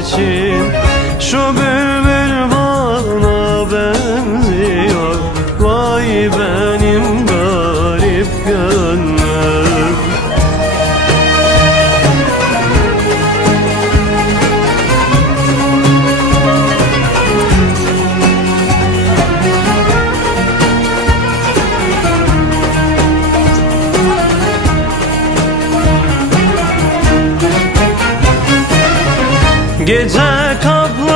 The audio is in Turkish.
için. Şu bülbül bana benziyor, vay benim garip gönlüm. Gece kaplı